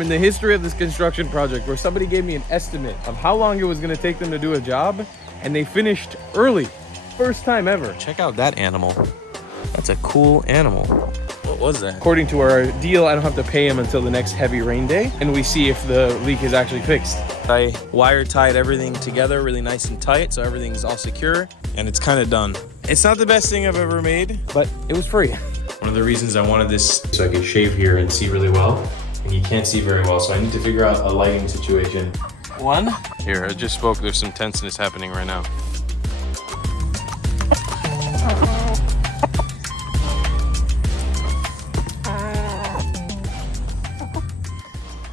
In the history of this construction project where somebody gave me an estimate of how long it was going to take them to do a job, and they finished early. First time ever. Check out that animal. That's a cool animal. What was that? According to our deal, I don't have to pay him until the next heavy rain day, and we see if the leak is actually fixed. I wire tied everything together really nice and tight, so everything's all secure, and it's kind of done. It's not the best thing I've ever made, But it was free. one of the reasons I wanted this so I could shave here and see really well, and you can't see very well, so I need to figure out a lighting situation. One. Here, I just spoke, there's some tenseness happening right now.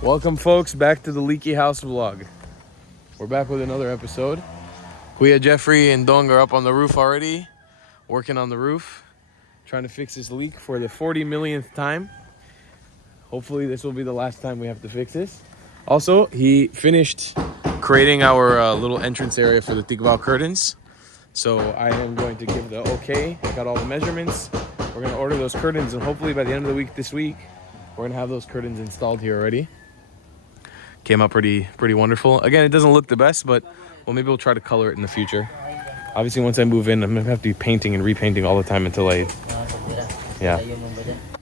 Welcome folks back to the Leaky House vlog. We're back with another episode. Kuya Jeffrey and Dong are up on the roof already, working on the roof, Trying to fix this leak for the 40 millionth time. Hopefully this will be the last time we have to fix this. Also, he finished creating our little entrance area for the Tikval curtains. So I am going to give the okay. I got all the measurements. We're gonna order those curtains, and hopefully by the end of the week this week, we're gonna have those curtains installed here already. Came out pretty wonderful. Again, it doesn't look the best, but well, maybe we'll try to color it in the future. Obviously, once I move in, I'm gonna have to be painting and repainting all the time until yeah.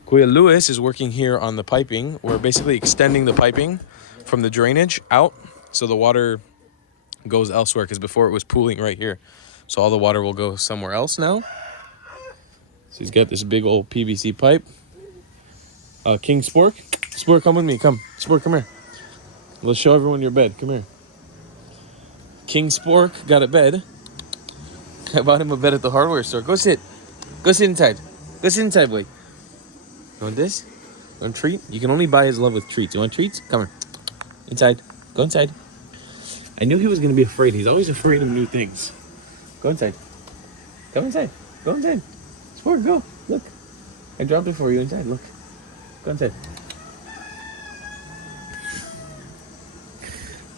Kuya Lewis is working here on the piping. We're basically extending the piping from the drainage out so the water goes elsewhere, because before it was pooling right here. So all the water will go somewhere else now. So he's got this big old PVC pipe. King Spork. Spork, come with me. Come. Spork, come here. Let's show everyone your bed. Come here. King Spork got a bed. I bought him a bed at the hardware store. Go sit. Go sit inside. Go sit inside, boy. You want this? You want a treat? You can only buy his love with treats. You want treats? Come here. Inside. Go inside. I knew he was going to be afraid. He's always afraid of new things. Go inside. Come inside. Go inside. Sport, go. Look. I dropped it for you inside. Look. Go inside.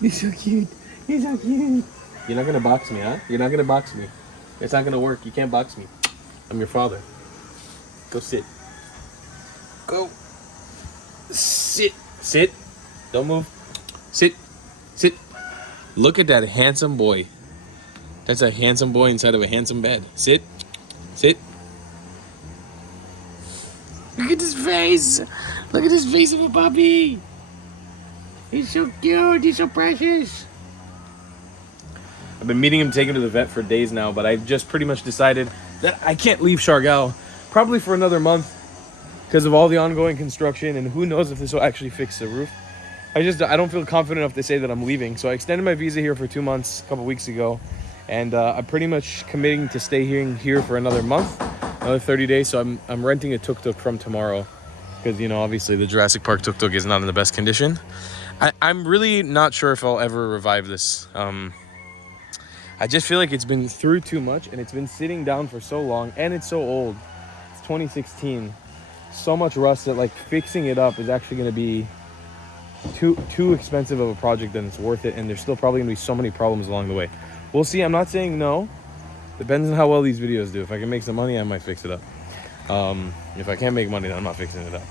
He's so cute. He's so cute. You're not going to box me, huh? You're not going to box me. It's not going to work. You can't box me. I'm your father. Go sit. Go. Sit. Sit. Don't move. Sit. Sit. Look at that handsome boy. That's a handsome boy inside of a handsome bed. Sit. Sit. Look at his face. Look at his face of a puppy. He's so cute. He's so precious. I've been meeting him, taking him to the vet for days now, but I've just pretty much decided that I can't leave Shargal probably for another month because of all the ongoing construction, and who knows if this will actually fix the roof. I don't feel confident enough to say that I'm leaving. So I extended my visa here for 2 months a couple weeks ago, and I'm pretty much committing to stay here for another month, another 30 days. So I'm renting a tuk-tuk from tomorrow because, you know, obviously the Jurassic Park tuk-tuk is not in the best condition. I'm really not sure if I'll ever revive this. I just feel like it's been through too much, and it's been sitting down for so long, and it's so old. It's 2016. So much rust that like fixing it up is actually going to be too expensive of a project than it's worth it, and there's still probably going to be so many problems along the way. We'll see. I'm not saying no. Depends on how well these videos do. If I can make some money, I might fix it up. If I can't make money, then I'm not fixing it up.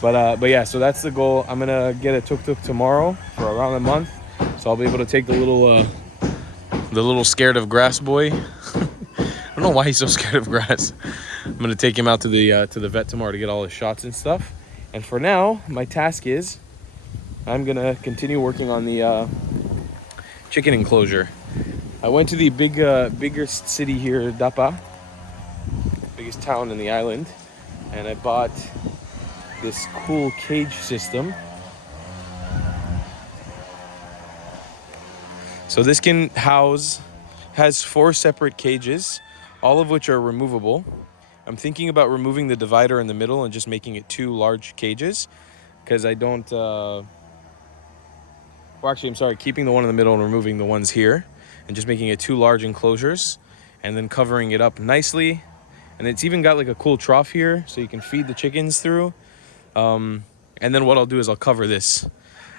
But yeah, so that's the goal. I'm gonna get a tuk-tuk tomorrow for around a month, so I'll be able to take the little scared of grass boy. I don't know why he's so scared of grass. I'm gonna take him out to the vet tomorrow to get all his shots and stuff. And for now, my task is I'm gonna continue working on the chicken enclosure. I went to the bigger city here, Dapa, biggest town in the island, and I bought this cool cage system. So this has 4 separate cages, all of which are removable. I'm thinking about removing the divider in the middle and just making it 2 large cages, because I don't, keeping the one in the middle and removing the ones here, and just making it 2 large enclosures, and then covering it up nicely. And it's even got like a cool trough here, so you can feed the chickens through. And then what I'll do is I'll cover this.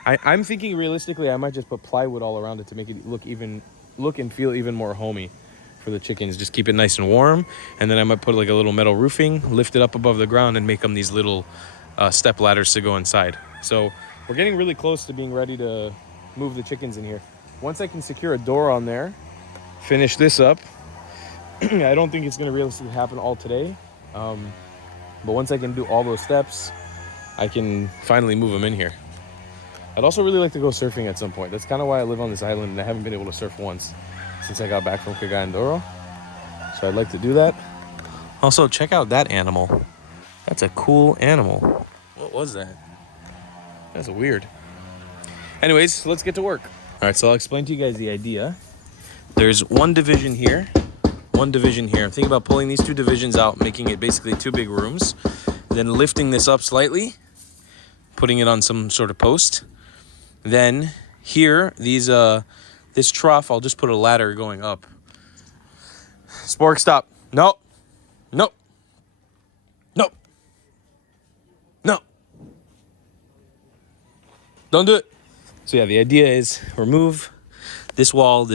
I'm thinking realistically, I might just put plywood all around it to make it look and feel even more homey for the chickens. Just keep it nice and warm. And then I might put like a little metal roofing, lift it up above the ground, and make them these little step ladders to go inside. So we're getting really close to being ready to move the chickens in here. Once I can secure a door on there, finish this up. I don't think it's going to realistically happen all today. But once I can do all those steps, I can finally move them in here. I'd also really like to go surfing at some point. That's kind of why I live on this island and I haven't been able to surf once since I got back from Cagayan. So I'd like to do that. Also, check out that animal. That's a cool animal. What was that? That's weird. Anyways, let's get to work. All right, so I'll explain to you guys the idea. There's one division here, one division here. I'm thinking about pulling these two divisions out, making it basically two big rooms, then lifting this up slightly, putting it on some sort of post. Then here, this trough, I'll just put a ladder going up. Spork, stop. No. No. No. No. Don't do it. So yeah, the idea is remove this wall,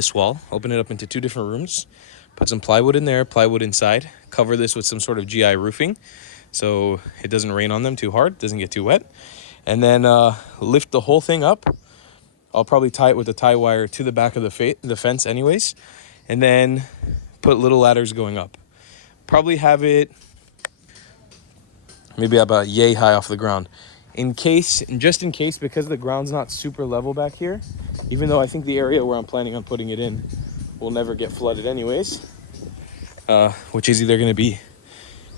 open it up into two different rooms, put some plywood in there, plywood inside, cover this with some sort of GI roofing so it doesn't rain on them too hard, doesn't get too wet, and then lift the whole thing up. I'll probably tie it with a tie wire to the back of the fence anyways, and then put little ladders going up. Probably have it maybe about yay high off the ground. Just in case, because the ground's not super level back here, even though I think the area where I'm planning on putting it in will never get flooded anyways, which is either going to be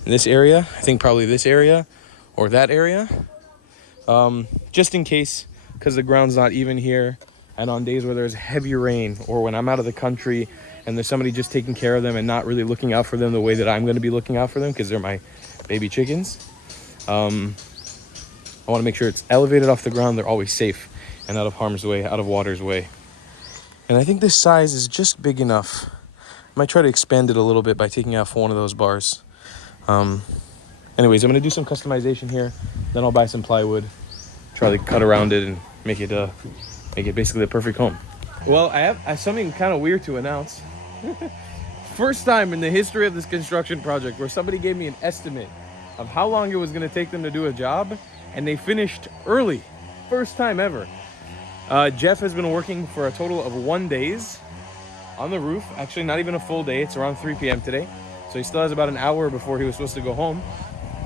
in this area, I think probably this area, or that area. Just in case, because the ground's not even here, and on days where there's heavy rain, or when I'm out of the country and there's somebody just taking care of them and not really looking out for them the way that I'm going to be looking out for them because they're my baby chickens. I want to make sure it's elevated off the ground. They're always safe and out of harm's way, out of water's way. And I think this size is just big enough. I might try to expand it a little bit by taking off one of those bars. Anyways, I'm going to do some customization here. Then I'll buy some plywood, try to cut around it and make it basically the perfect home. Well, I have something kind of weird to announce. First time in the history of this construction project where somebody gave me an estimate of how long it was going to take them to do a job, and they finished early. First time ever. Jeff has been working for a total of 1 day on the roof. Actually, not even a full day. It's around 3 p.m. today. So he still has about an hour before he was supposed to go home.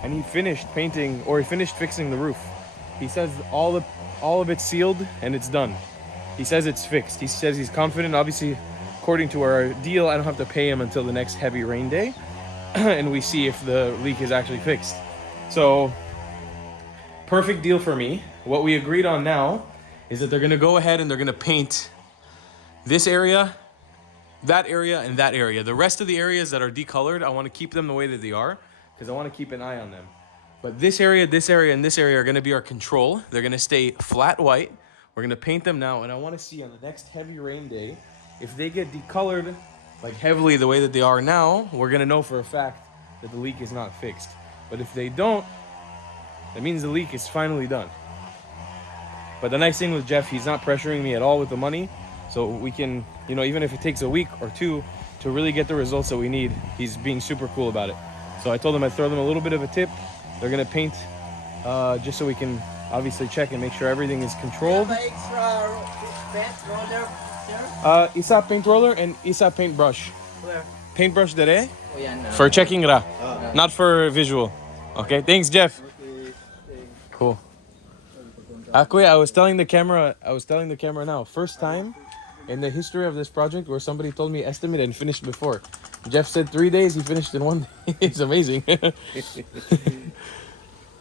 And he finished painting, or he finished fixing the roof. He says all of it's sealed and it's done. He says it's fixed. He says he's confident. Obviously, according to our deal, I don't have to pay him until the next heavy rain day. And we see if the leak is actually fixed. So, perfect deal for me. What we agreed on now is that they're going to go ahead and they're going to paint this area, that area, and that area. The rest of the areas that are decolored, I want to keep them the way that they are because I want to keep an eye on them. But this area, and this area are going to be our control. They're going to stay flat white. We're going to paint them now, and I want to see on the next heavy rain day, if they get decolored like heavily the way that they are now, we're going to know for a fact that the leak is not fixed. But if they don't, that means the leak is finally done. But the nice thing with Jeff, he's not pressuring me at all with the money. So we can, even if it takes a week or two to really get the results that we need, he's being super cool about it. So I told him I'd throw them a little bit of a tip. They're going to paint just so we can obviously check and make sure everything is controlled. Isa paint roller and Isa paintbrush. Paintbrush dere? For checking ra, not for visual. Okay, thanks Jeff. Cool. Kuya, I was telling the camera now, first time in the history of this project where somebody told me estimate and finished before. Jeff said 3 days, he finished in 1 day. It's amazing.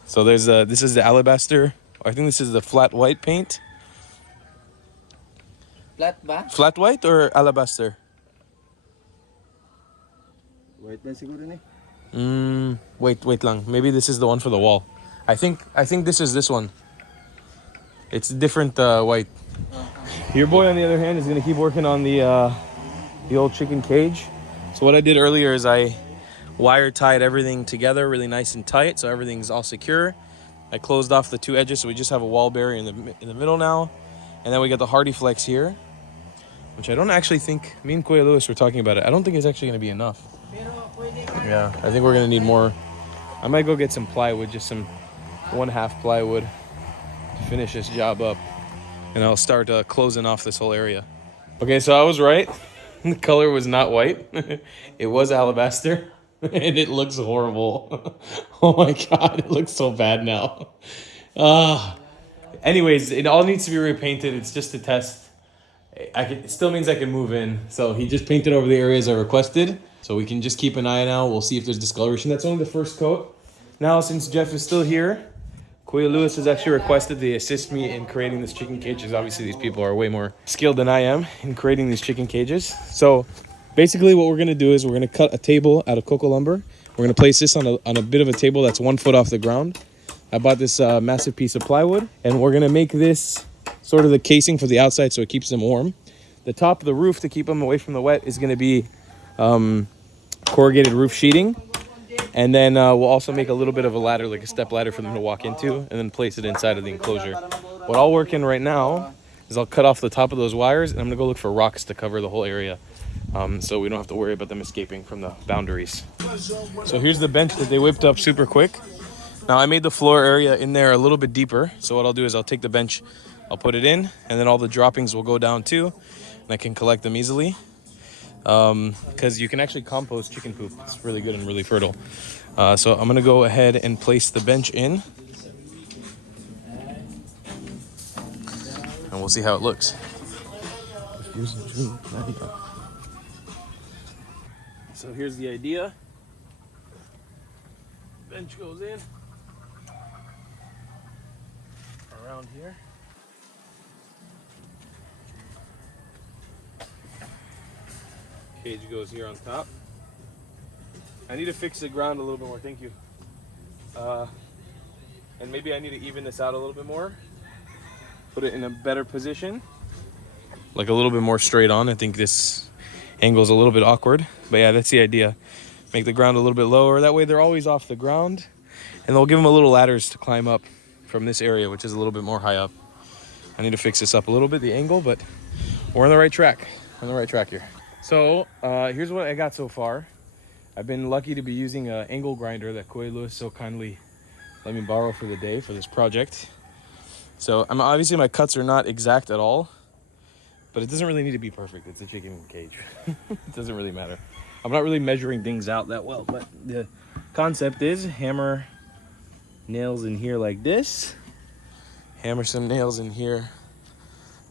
So there's this is the alabaster. I think this is the flat white paint. Flat white or alabaster? White na siguro ni. Wait lang. Maybe this is the one for the wall. I think this is this one. It's different white. Your boy, on the other hand, is gonna keep working on the old chicken cage. So what I did earlier is I wire tied everything together really nice and tight, so everything's all secure. I closed off the two edges, so we just have a wall barrier in the middle now, and then we got the Hardy Flex here, which I don't actually think. Me and Kuya Lewis were talking about it. I don't think it's actually gonna be enough. Yeah, I think we're gonna need more. I might go get some plywood, just some 1/2 plywood. to finish this job up. And I'll start closing off this whole area. Okay, so I was right. The color was not white. It was alabaster. And it looks horrible. Oh my god, it looks so bad now. Anyways, it all needs to be repainted. It's just a test. It still means I can move in. So he just painted over the areas I requested. So we can just keep an eye now. We'll see if there's discoloration. That's only the first coat. Now, since Jeff is still here, Kuya Lewis has actually requested they assist me in creating this chicken cages. Obviously, these people are way more skilled than I am in creating these chicken cages. So basically what we're going to do is we're going to cut a table out of cocoa lumber. We're going to place this on a bit of a table that's 1 foot off the ground. I bought this massive piece of plywood, and we're going to make this sort of the casing for the outside so it keeps them warm. The top of the roof, to keep them away from the wet, is going to be corrugated roof sheeting. And then we'll also make a little bit of a ladder, like a step ladder for them to walk into, and then place it inside of the enclosure. What I'll work in right now is I'll cut off the top of those wires, and I'm gonna go look for rocks to cover the whole area, so we don't have to worry about them escaping from the boundaries. So here's the bench that they whipped up super quick. Now I made the floor area in there a little bit deeper, so what I'll do is I'll take the bench, I'll put it in, and then all the droppings will go down too, and I can collect them easily. Because you can actually compost chicken poop. It's really good and really fertile. So I'm gonna go ahead and place the bench in, and we'll see how it looks. So here's the idea. Bench goes in around here. Cage goes here on top. I need to fix the ground a little bit more, thank you. And maybe I need to even this out a little bit more. Put it in a better position. Like a little bit more straight on. I think this angle is a little bit awkward. But yeah, that's the idea. Make the ground a little bit lower. That way they're always off the ground. And they'll give them a little ladders to climb up from this area, which is a little bit more high up. I need to fix this up a little bit, the angle, but we're on the right track. We're on the right track here. So here's what I got so far. I've been lucky to be using an angle grinder that Kuya Lewis so kindly let me borrow for the day for this project. So obviously my cuts are not exact at all, but it doesn't really need to be perfect. It's a chicken cage. It doesn't really matter. I'm not really measuring things out that well, but the concept is hammer nails in here like this, hammer some nails in here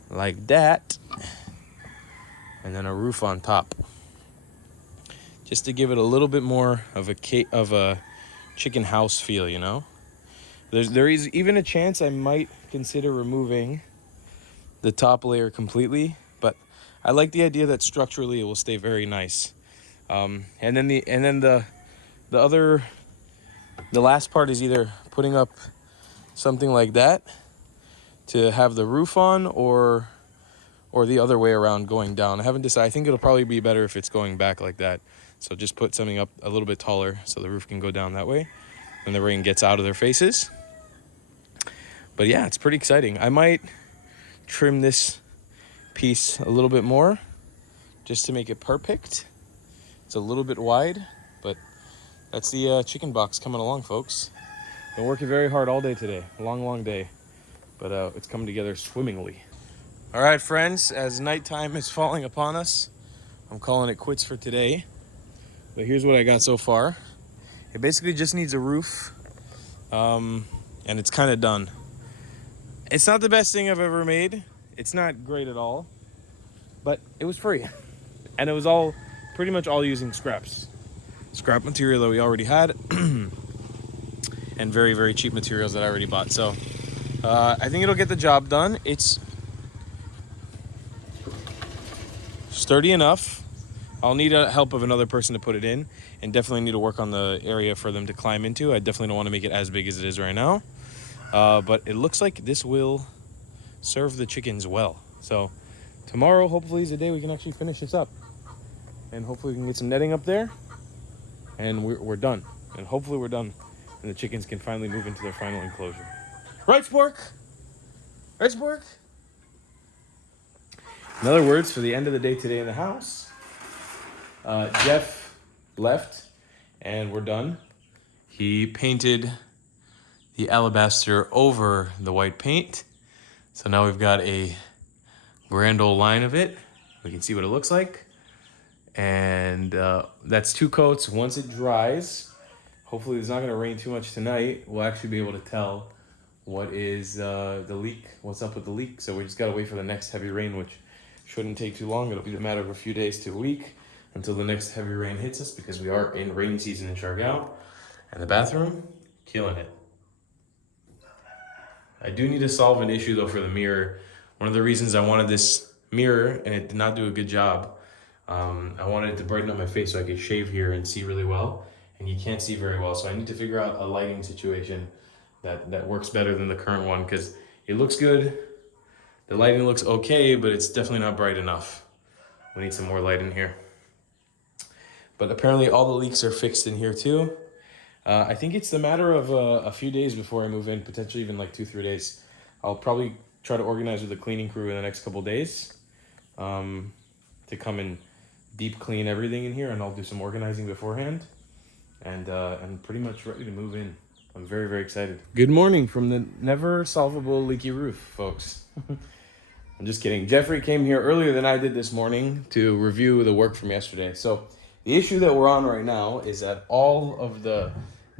like that, and then a roof on top, just to give it a little bit more of a chicken house feel, you know. There is even a chance I might consider removing the top layer completely, but I like the idea that structurally it will stay very nice. And then the last part is either putting up something like that to have the roof on, or the other way around, going down. I haven't decided. I think it'll probably be better if it's going back like that. So just put something up a little bit taller so the roof can go down that way when the rain gets out of their faces. But yeah, it's pretty exciting. I might trim this piece a little bit more just to make it perfect. It's a little bit wide, but that's the chicken box coming along, folks. Been working very hard all day today. Long day, but it's coming together swimmingly. All right, friends, as nighttime is falling upon us, I'm calling it quits for today. But here's what I got so far. It basically just needs a roof, and it's kind of done. It's not the best thing I've ever made. It's not great at all, but it was free. And it was pretty much all using scrap material that we already had, and very, very cheap materials that I already bought. So I think it'll get the job done. It's sturdy enough. I'll need help of another person to put it in, and definitely need to work on the area for them to climb into. I definitely don't want to make it as big as it is right now. But it looks like this will serve the chickens well. So tomorrow, hopefully, is the day we can actually finish this up. And hopefully we can get some netting up there. And we're done. And hopefully we're done. And the chickens can finally move into their final enclosure. Right, Spork? Right, Spork? In other words, for the end of the day today in the house, Jeff left and we're done. He painted the alabaster over the white paint. So now we've got a grand old line of it. We can see what it looks like. And that's 2 coats. Once it dries, hopefully it's not going to rain too much tonight, we'll actually be able to tell what is the leak, what's up with the leak. So we just got to wait for the next heavy rain, which shouldn't take too long. It'll be a matter of a few days to a week until the next heavy rain hits us, because we are in rainy season in Siargao. And the bathroom, killing it. I do need to solve an issue though for the mirror. One of the reasons I wanted this mirror, and it did not do a good job, I wanted it to brighten up my face so I could shave here and see really well. And you can't see very well, so I need to figure out a lighting situation that works better than the current one, because it looks good. The lighting looks okay, but it's definitely not bright enough. We need some more light in here. But apparently all the leaks are fixed in here too. I think it's the matter of a few days before I move in, potentially even like 2-3 days. I'll probably try to organize with the cleaning crew in the next couple days to come and deep clean everything in here, and I'll do some organizing beforehand. And I'm pretty much ready to move in. I'm very, very excited. Good morning from the never solvable leaky roof, folks. I'm just kidding. Jeffrey came here earlier than I did this morning to review the work from yesterday. So the issue that we're on right now is that all of the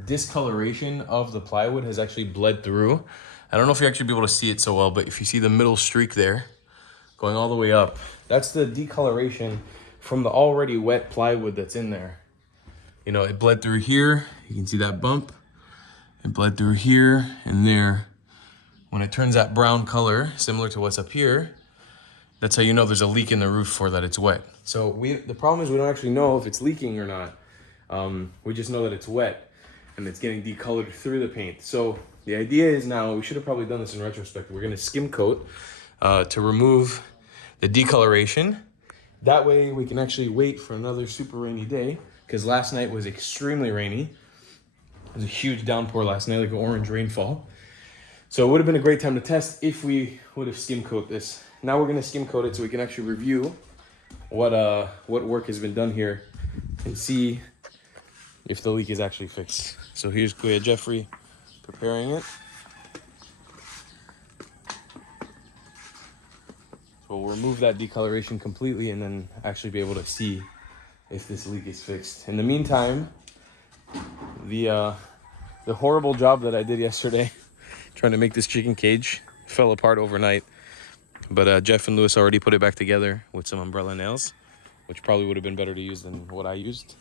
discoloration of the plywood has actually bled through. I don't know if you're actually be able to see it so well, but if you see the middle streak there, going all the way up, that's the decoloration from the already wet plywood that's in there. You know, it bled through here. You can see that bump. It bled through here and there. When it turns that brown color, similar to what's up here, that's how you know there's a leak in the roof or that it's wet. So the problem is we don't actually know if it's leaking or not. We just know that it's wet and it's getting decolored through the paint. So the idea is now, we should have probably done this in retrospect, we're gonna skim coat to remove the decoloration. That way we can actually wait for another super rainy day, because last night was extremely rainy. It was a huge downpour last night, like an orange rainfall. So it would have been a great time to test if we would have skim coat this. Now we're gonna skim coat it so we can actually review what work has been done here and see if the leak is actually fixed. So here's Kuya Jeffrey preparing it. So we'll remove that decoloration completely and then actually be able to see if this leak is fixed. In the meantime, the horrible job that I did yesterday trying to make this chicken cage fell apart overnight. But Jeff and Lewis already put it back together with some umbrella nails, which probably would have been better to use than what I used.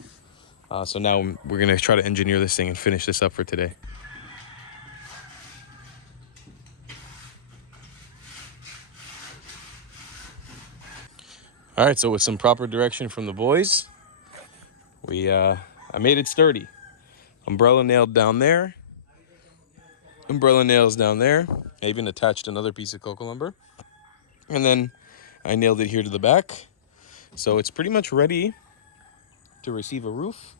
So now we're gonna try to engineer this thing and finish this up for today. All right, so with some proper direction from the boys, I made it sturdy. Umbrella nailed down there. Umbrella nails down there. I even attached another piece of cocoa lumber. And then I nailed it here to the back. So it's pretty much ready to receive a roof.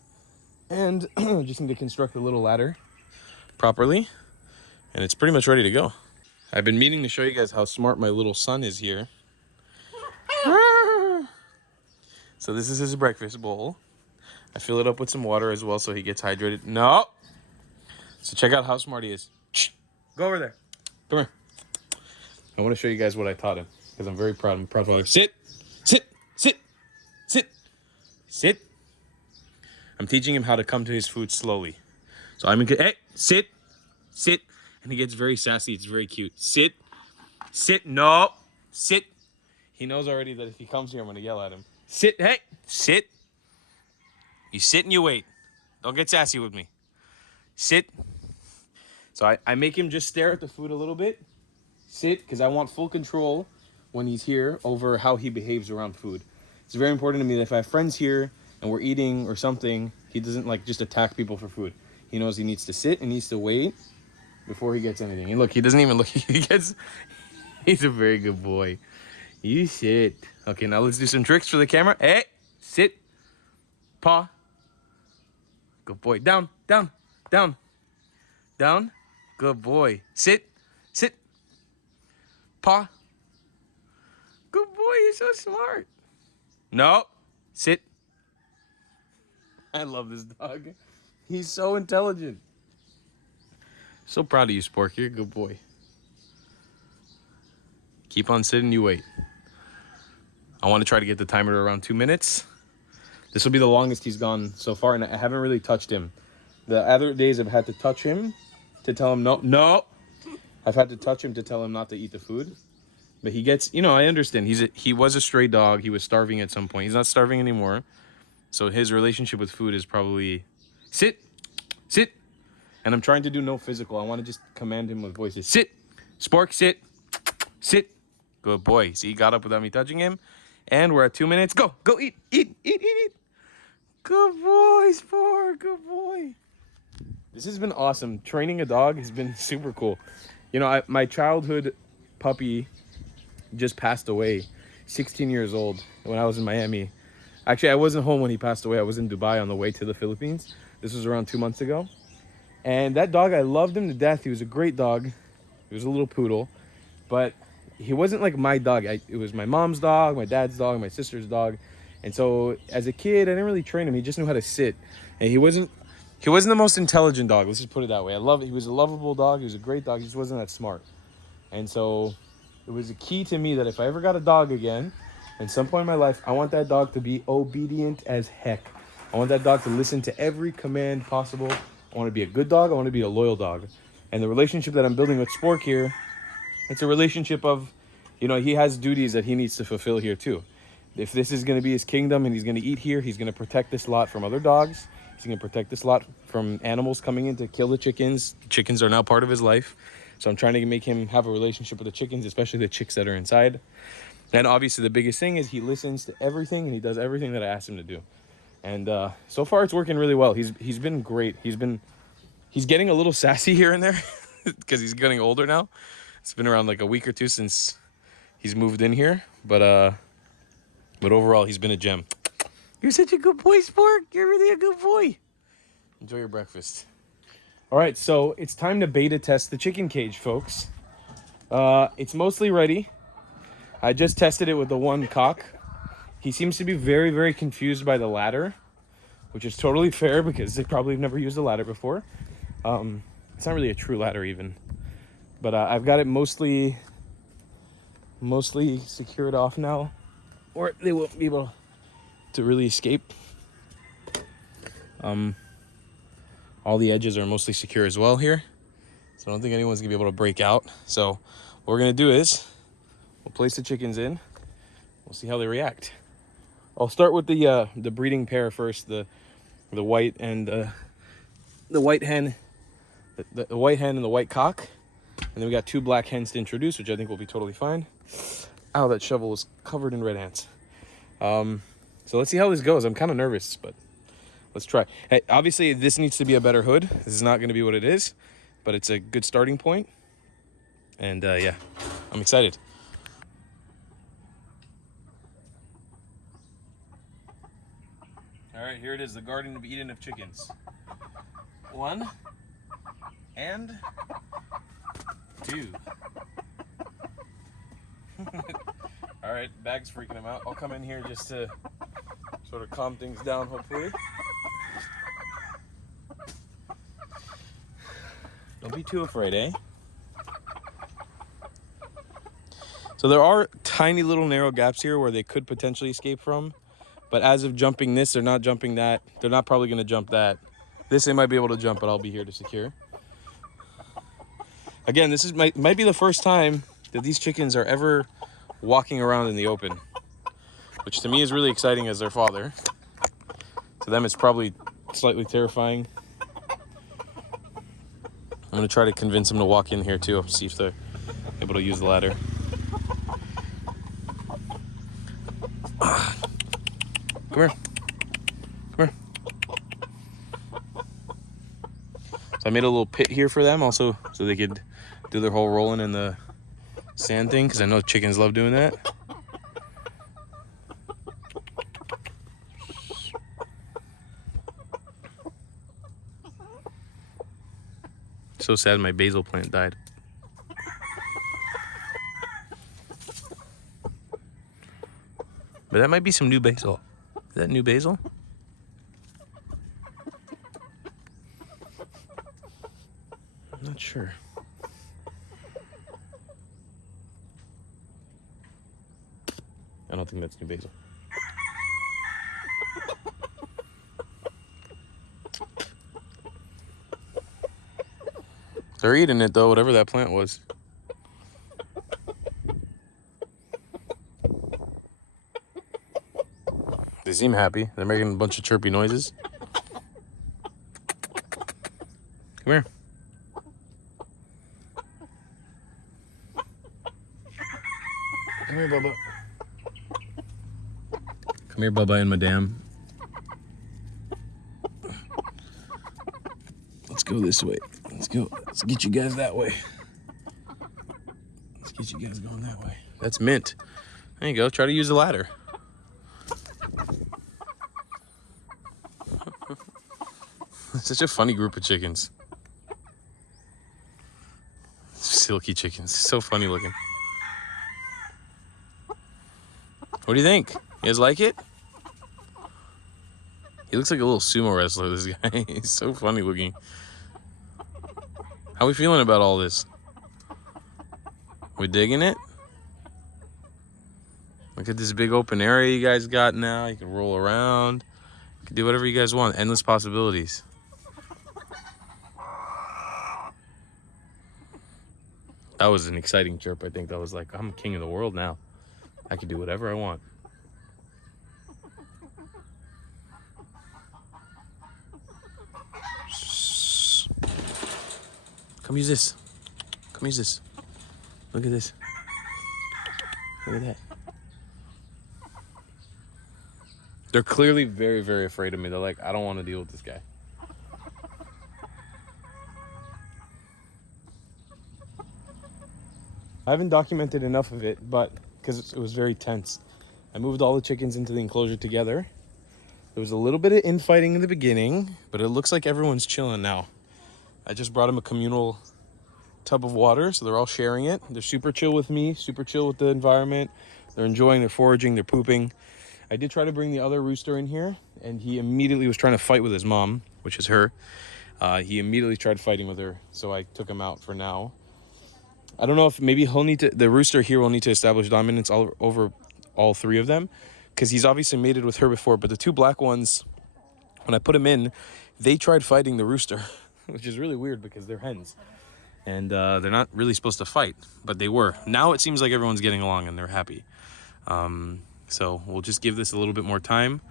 And just need to construct a little ladder properly. And it's pretty much ready to go. I've been meaning to show you guys how smart my little son is here. So this is his breakfast bowl. I fill it up with some water as well so he gets hydrated. No! So check out how smart he is. Go over there. Come here. I want to show you guys what I taught him, because I'm very proud. I'm a proud father. Sit! Sit! Sit! Sit! Sit! I'm teaching him how to come to his food slowly. So I'm in, hey, sit! Sit! And he gets very sassy. It's very cute. Sit! Sit! No! Sit! He knows already that if he comes here, I'm going to yell at him. Sit! Hey! Sit! You sit and you wait. Don't get sassy with me. Sit. So I make him just stare at the food a little bit. Sit, because I want full control when he's here over how he behaves around food. It's very important to me that if I have friends here and we're eating or something, he doesn't like just attack people for food. He knows he needs to sit and needs to wait before he gets anything. And look, he doesn't even look. He's a very good boy. You sit. Okay, now let's do some tricks for the camera. Hey, sit. Paw. Good boy. Down, down, down, down. Good boy. Sit, sit. Paw. Good boy, you're so smart. No, sit. I love this dog. He's so intelligent. So proud of you, Spork. You're a good boy. Keep on sitting, you wait. I want to try to get the timer to around 2 minutes. This will be the longest he's gone so far, and I haven't really touched him. The other days I've had to touch him to tell him no. I've had to touch him to tell him not to eat the food. But he gets, I understand. He was a stray dog. He was starving at some point. He's not starving anymore. So his relationship with food is probably sit. And I'm trying to do no physical. I want to just command him with voices. Sit. Spork, sit. Good boy. See, he got up without me touching him. And we're at 2 minutes. Go eat. Good boy, Spork. Good boy. This has been awesome. Training a dog has been super cool. My childhood puppy just passed away, 16 years old, when I was in Miami. Actually, I wasn't home when he passed away. I was in Dubai on the way to the Philippines. This was around 2 months ago. And that dog, I loved him to death. He was a great dog. He was a little poodle. But he wasn't like my dog. It was my mom's dog, my dad's dog, my sister's dog. And so as a kid, I didn't really train him. He just knew how to sit. And he wasn't the most intelligent dog. Let's just put it that way. He was a lovable dog. He was a great dog. He just wasn't that smart. And so it was a key to me that if I ever got a dog again, at some point in my life, I want that dog to be obedient as heck. I want that dog to listen to every command possible. I want to be a good dog. I want to be a loyal dog. And the relationship that I'm building with Spork here, it's a relationship of, he has duties that he needs to fulfill here too. If this is going to be his kingdom and he's going to eat here, he's going to protect this lot from other dogs. He's going to protect this lot from animals coming in to kill the chickens. Chickens are now part of his life. So I'm trying to make him have a relationship with the chickens, especially the chicks that are inside. And obviously the biggest thing is he listens to everything and he does everything that I ask him to do. And so far it's working really well. He's been great. He's getting a little sassy here and there because he's getting older now. It's been around like a week or two since he's moved in here, but overall he's been a gem. You're such a good boy, Spork. You're really a good boy. Enjoy your breakfast. All right, so it's time to beta test the chicken cage, folks. It's mostly ready. I just tested it with the one cock. He seems to be very, very confused by the ladder, which is totally fair because they probably have never used a ladder before. It's not really a true ladder even, but I've got it mostly secured off now, or they won't be able to really escape. All the edges are mostly secure as well here, so I don't think anyone's gonna be able to break out. So what we're gonna do is we'll place the chickens in. We'll see how they react. I'll start with the breeding pair first, the white and the white hen, the white hen and the white cock, and then we got 2 black hens to introduce, which I think will be totally fine. Ow, that shovel is covered in red ants. So let's see how this goes. I'm kind of nervous, but let's try. Hey, obviously this needs to be a better hood. This is not going to be what it is, but it's a good starting point. And yeah, I'm excited. All right, here it is, the Garden of Eden of chickens. 1 and 2. All right, Bag's freaking him out. I'll come in here just to sort of calm things down, hopefully. Don't be too afraid, eh? So there are tiny little narrow gaps here where they could potentially escape from. But as of jumping this, they're not jumping that. They're not probably going to jump that. This they might be able to jump, but I'll be here to secure. Again, this is might be the first time that these chickens are ever walking around in the open, which to me is really exciting as their father. To them, it's probably slightly terrifying. I'm going to try to convince them to walk in here too, see if they're able to use the ladder. Come here. So I made a little pit here for them also so they could do their whole rolling in the sand thing, because I know chickens love doing that. So sad my basil plant died. But that might be some new basil. Is that new basil? I'm not sure. sure. I don't think that's new basil. They're eating it though, whatever that plant was. They seem happy. They're making a bunch of chirpy noises. Come here. Come here, Bubba. Come here, Bubba and Madame. Let's go this way. Let's go. Let's get you guys that way. Let's get you guys going that way. That's mint. There you go. Try to use the ladder. Such a funny group of chickens. Silky chickens. So funny looking. What do you think? You guys like it? He looks like a little sumo wrestler, this guy. He's so funny looking. How are we feeling about all this? We digging it? Look at this big open area you guys got now. You can roll around. You can do whatever you guys want. Endless possibilities. That was an exciting chirp, I think. That was like, I'm king of the world now. I can do whatever I want. Come use this. Come use this. Look at this. Look at that. They're clearly very, very afraid of me. They're like, I don't want to deal with this guy. I haven't documented enough of it, but because it was very tense. I moved all the chickens into the enclosure together. There was a little bit of infighting in the beginning, but it looks like everyone's chilling now. I just brought them a communal tub of water, so they're all sharing it. They're super chill with me, super chill with the environment. They're enjoying, they're foraging, they're pooping. I did try to bring the other rooster in here, and he immediately was trying to fight with his mom, which is her. He immediately tried fighting with her, so I took him out for now. I don't know if maybe the rooster here will need to establish dominance over all three of them, because he's obviously mated with her before, but the two black ones, when I put them in, they tried fighting the rooster, which is really weird because they're hens. And they're not really supposed to fight, but they were. Now it seems like everyone's getting along and they're happy. So we'll just give this a little bit more time.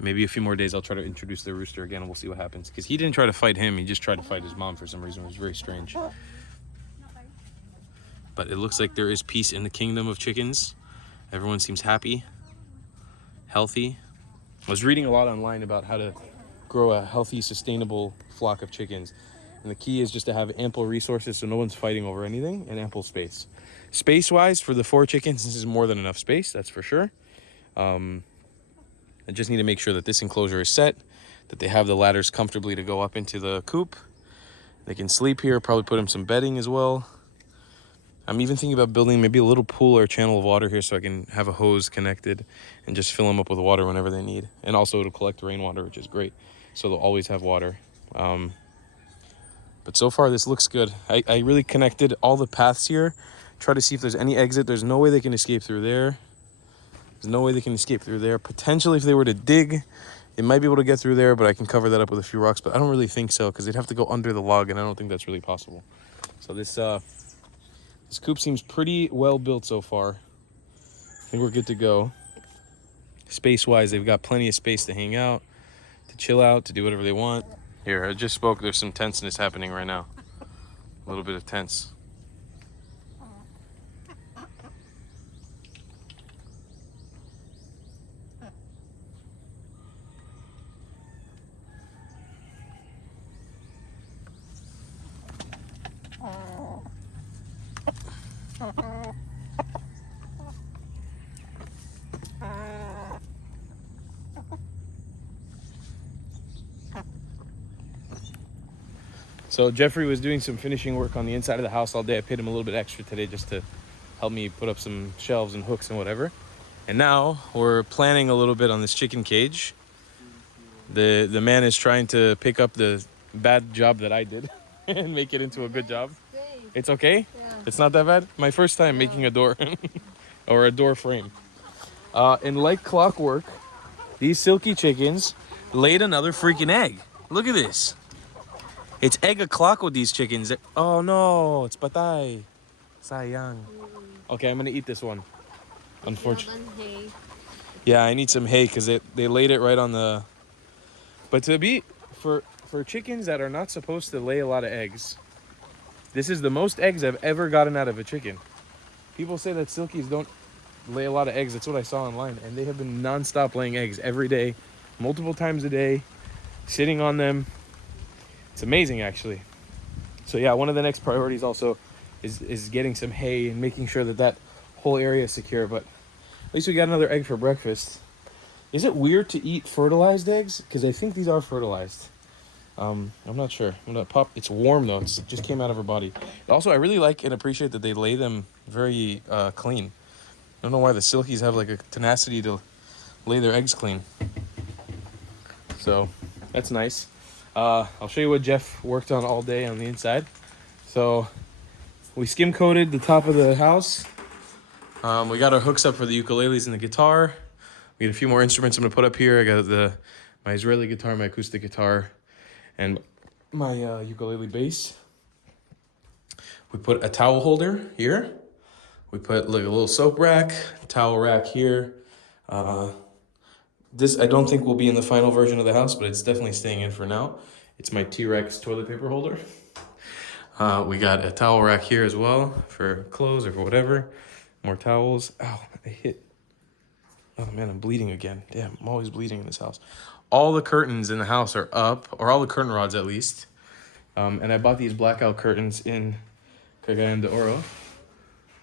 Maybe a few more days I'll try to introduce the rooster again and we'll see what happens. Because he didn't try to fight him, he just tried to fight his mom for some reason. It was very strange. But it looks like there is peace in the kingdom of chickens. Everyone seems happy, healthy. I was reading a lot online about how to grow a healthy, sustainable flock of chickens. And the key is just to have ample resources so no one's fighting over anything, and ample space. Space-wise, for the 4 chickens, this is more than enough space, that's for sure. I just need to make sure that this enclosure is set, that they have the ladders comfortably to go up into the coop. They can sleep here, probably put them some bedding as well. I'm even thinking about building maybe a little pool or channel of water here so I can have a hose connected and just fill them up with water whenever they need. And also to collect rainwater, which is great. So they'll always have water. But so far this looks good. I really connected all the paths here. Try to see if there's any exit. There's no way they can escape through there. There's no way they can escape through there. Potentially if they were to dig, they might be able to get through there, but I can cover that up with a few rocks. But I don't really think so because they'd have to go under the log and I don't think that's really possible. So this coop seems pretty well built so far. I think we're good to go. Space-wise, they've got plenty of space to hang out, to chill out, to do whatever they want. Here, I just spoke. There's some tenseness happening right now. A little bit of tense. So Jeffrey was doing some finishing work on the inside of the house all day. I paid him a little bit extra today just to help me put up some shelves and hooks and whatever. And now we're planning a little bit on this chicken cage. The man is trying to pick up the bad job that I did. and make it into a good job. Great. It's okay? Yeah. It's not that bad? My first time making a door or a door frame. And like clockwork, these silky chickens laid another freaking egg. Look at this. It's egg o'clock with these chickens. Oh no, it's patay. Sayang. Okay, I'm gonna eat this one. Unfortunately. Hay. Yeah, I need some hay because they laid it right on the... But to be... For chickens that are not supposed to lay a lot of eggs, this is the most eggs I've ever gotten out of a chicken. People say that silkies don't lay a lot of eggs. That's what I saw online. And they have been non-stop laying eggs every day, multiple times a day, sitting on them. It's amazing, actually. So yeah, one of the next priorities also is getting some hay and making sure that whole area is secure. But at least we got another egg for breakfast. Is it weird to eat fertilized eggs? Because I think these are fertilized. I'm not sure. I'm gonna pop. It's warm though. It just came out of her body. Also, I really like and appreciate that they lay them very clean. I don't know why the silkies have like a tenacity to lay their eggs clean. So that's nice. I'll show you what Jeff worked on all day on the inside. So we skim coated the top of the house. We got our hooks up for the ukuleles and the guitar. We got a few more instruments I'm gonna put up here. I got my Israeli guitar, my acoustic guitar, and my ukulele bass. We put a towel holder here. We put like a little soap rack, towel rack here. This I don't think will be in the final version of the house, but it's definitely staying in for now. It's my T-Rex toilet paper holder. We got a towel rack here as well for clothes or for whatever. More towels. Ow, I hit. Oh man, I'm bleeding again. Damn, I'm always bleeding in this house. All the curtains in the house are up, or all the curtain rods at least. And I bought these blackout curtains in Cagayan de Oro.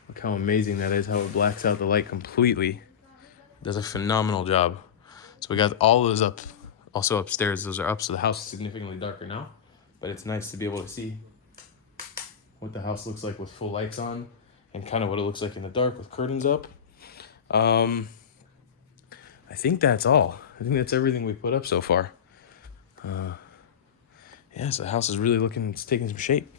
Look how amazing that is, how it blacks out the light completely. It does a phenomenal job. So we got all those up, also upstairs, those are up, so the house is significantly darker now. But it's nice to be able to see what the house looks like with full lights on, and kind of what it looks like in the dark with curtains up. I think that's all. I think that's everything we put up so far. Yeah, so the house is really looking, it's taking some shape.